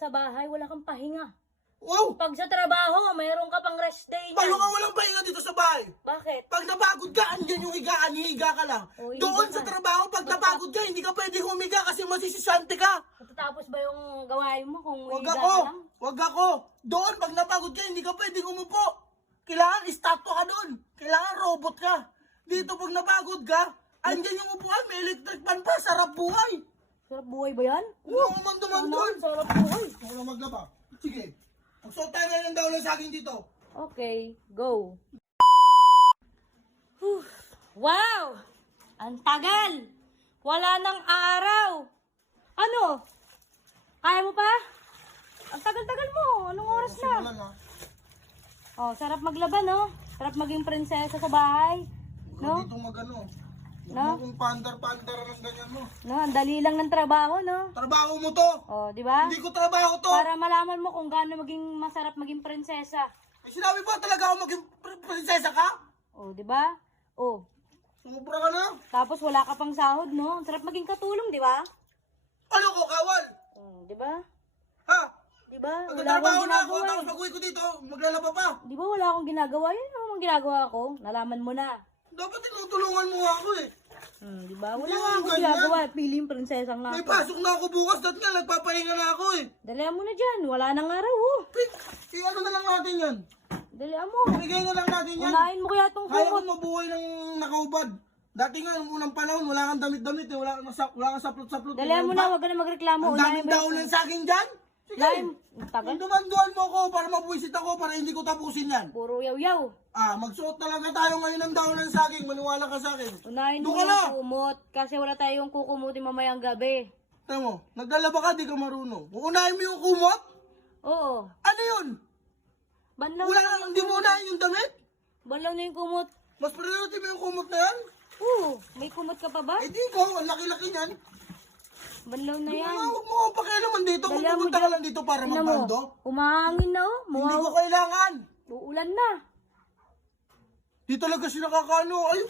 sa bahay, wala kang pahinga. Wow! Pag sa trabaho, mayroon ka pang rest day Paano niyan. ka walang pahinga dito sa bahay? Bakit? Pag napagod ka, andyan yung higaan, hihiga ka lang. O, hihiga Doon ka. sa trabaho, pag napagod ka, hindi ka pwedeng humiga kasi masisisante ka. Matatapos ba yung gawain mo kung Wag higa ako! ka lang? Wag ako! Doon, pag napagod ka, hindi ka pwedeng umupo. Kailangan istatwa ka doon. Kailangan robot ka. Dito, pag napagod ka, andyan yung upuan, may electric fan pa, sarap buhay. Sarap buhay ba yan? Huwag mo man doon. Sarap buhay. Huwag na maglaba. Sige. Magsuot tayo ngayon ng daw ng saging dito. Okay, go. Whew. Wow! Ang tagal! Wala nang araw! Ano? Kaya mo pa? Ang tagal-tagal mo. Anong oras na? Simulan ha. Oh, sarap maglaban, no? Sarap maging prinsesa sa bahay. Huwag No? dito magano. No? Huwag mong pandar-pandar ng ganyan mo. No, ang dali lang ng trabaho, no? Trabaho mo to. Oh, di ba? Hindi ko trabaho to. Para malaman mo kung gaano maging masarap maging prinsesa. Eh, sinabi pa talaga ako maging prinsesa ka? Oh, di ba? Oh, Sumubra ka na. tapos wala ka pang sahod, no? Ang sarap maging katulong, di ba? Ano ko, kawal? Di ba? Ha? Di ba? Wala akong Magtatrabaho na ako, ginagawa. tapos pag-uwi ko dito, maglalaba pa. Di ba wala akong ginagawa? Yun ang ginagawa ko. Nalaman mo na. Dapat tinutulungan mo nga ako eh. Di ba? Wala Hindi nga akong ganyan. ginagawa. Piling prinsesa nga May ako. pasok na ako bukas, dahil nga nagpapahinga na ako eh. Dalihan mo na dyan. Wala nang araw, oh. Ano na lang natin yan? Dalihan mo. Bigay na lang natin yan. Unahin mo kaya itong Kaya ko kumot. mabuhay ng nakaubad. Dati nga, nung unang panahon, wala kang damit-damit eh. Wala kang saplot-saplot. Dalihan mo na. Huwag ka na magreklamo. Ang Unahin daming mo daon ng saging dyan. Sige. Unahin. Ang tagal. Dumanduan mo ako para mabuisit ako para hindi ko tapusin yan. Puro yaw-yaw. Magsuot talaga tayo ngayon ng daon ng saging. Maniwala ka sa akin. Unahin mo Doon ka na. yung kumot. Kasi wala tayong kukumutin mamayang gabi. Tingnan mo, naglalaba ka, di ka marunong. Uunahin mo yung kumot? Oo. Ano yun? Banlaw Wala na na, hindi mo unahin yung damit? Banlaw na yung kumot. Mas priority mo yung kumot na yan? Oo. May kumot ka pa ba? Eh di ko, ang laki-laki niyan. Banlaw na yan. Huwag mo akong pakialaman dito. Kung Dalihan mo pupunta ka dyan. lang dito para Tingnan mo. magbando. Umahangin na, oh. Hindi ko kailangan. Uulan na. Di talaga siya nakakaano. Ay,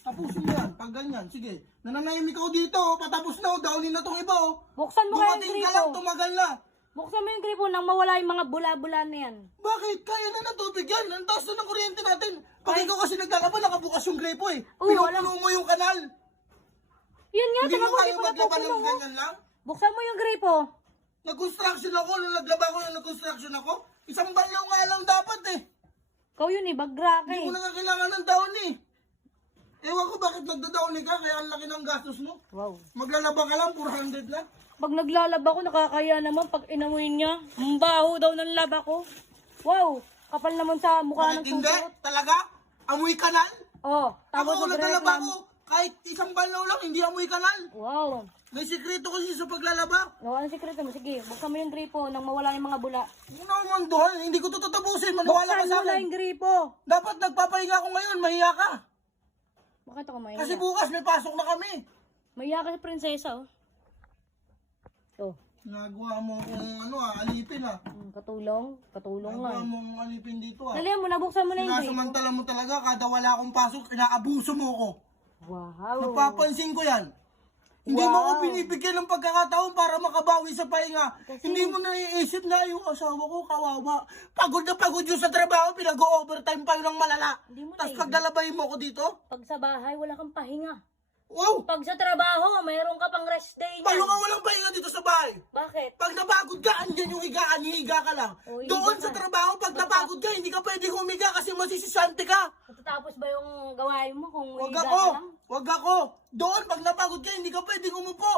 tapusin mo yan. Pag ganyan, sige. Nananahimik ako dito. Patapos na. Downin na tong iba. Buksan mo kaya yung Dumating ka lang, gripo. tumagal na. Buksan mo yung gripo nang mawala yung mga bula-bula na yan. Bakit? Kaya na ng tubig yan. Ang taas na ng kuryente natin. Pag ikaw kasi naglalaba, nakabukas yung gripo eh. Oo, Pinupuno mo yung kanal. Yun nga, Hindi mo tingnan mo, kaya hindi ko maglaba ng napupuno. ganyan lang? Buksan mo yung gripo. Nag-construction ako. Nung naglaba ako, nung nag-construction ako. Isang banlaw nga lang dapat eh. Ikaw yun eh, bagra ka Hindi eh. mo na nga kailangan ng daon eh. Ewan ko bakit nagdadaon ka, kaya ang laki ng gastos mo. Wow. Maglalaba ka lang, 400 lang. Pag naglalaba ko, nakakaya naman pag inamoy niya. Ang baho daw ng laba ko. Wow, kapal naman sa mukha ng Bakit hindi? susuot. Talaga? Amoy kanal? Oh, tapos Ako, naglalaba ko. nagreklamo. Kahit isang banlaw lang, hindi amoy kanal. Wow. May sikreto kasi sa paglalaba. No, anong sikreto mo? Sige, buksan mo yung gripo nang mawala yung mga bula. Huwag na umanduhan, hindi ko ito tatapusin. Maniwala ka Buksan sa mo na akin. yung gripo. Dapat nagpapahinga ako ngayon, mahiya ka. Bakit ako mahiya? Kasi bukas may pasok na kami. Mahiya ka sa prinsesa, oh. Oh, Nagawa mo kung alipin katulong. Katulong nga. Nagawa mo kung alipin dito Dalihan mo na, buksan mo na yung gripo. Sinasamantala mo talaga, kada wala akong pasok, inaabuso mo ko. Wow. Napapansin ko yan. Hindi mo ako binibigyan ng pagkakataon para makabawi sa pahinga. Hindi mo naiisip na yung asawa ko kawawa. Pagod na pagod yun sa trabaho, pinag-overtime pa yun ng malala. Hindi mo Tapos na paglalabay mo ko dito, Pag sa bahay, wala kang pahinga. wow! Pag sa trabaho, mayroon ka pang rest day Paano niyan. ka walang pahinga dito sa bahay? Bakit? Pag napagod ka, andyan yung higaan, hihiga ka lang. O, hihiga Doon ka. sa trabaho, pag napagod ka, hindi ka pwedeng humiga kasi masisisante ka. Matatapos ba yung gawain mo kung Wag higa ako! ka lang? Wag ako! Doon, pag napagod ka, hindi ka pwedeng umupo.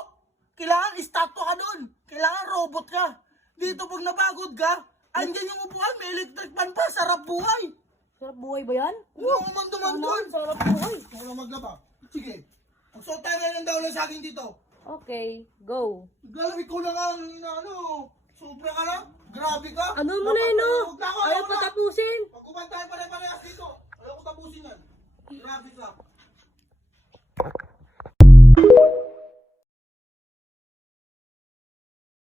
Kailangan istatwa ka doon. Kailangan robot ka. Dito, pag napagod ka, andyan yung upuan, may electric fan pa, sarap buhay. Sarap buhay ba yan? Huwag mo man duman doon. Sarap buhay. Huwag na maglaba. Sige. Magsuot tayo ngayon ng daon ng saging dito. Okay, go. Galamig ko na nga, sobra ka na. Grabe ka. Ano mo na yun, oh? Huwag na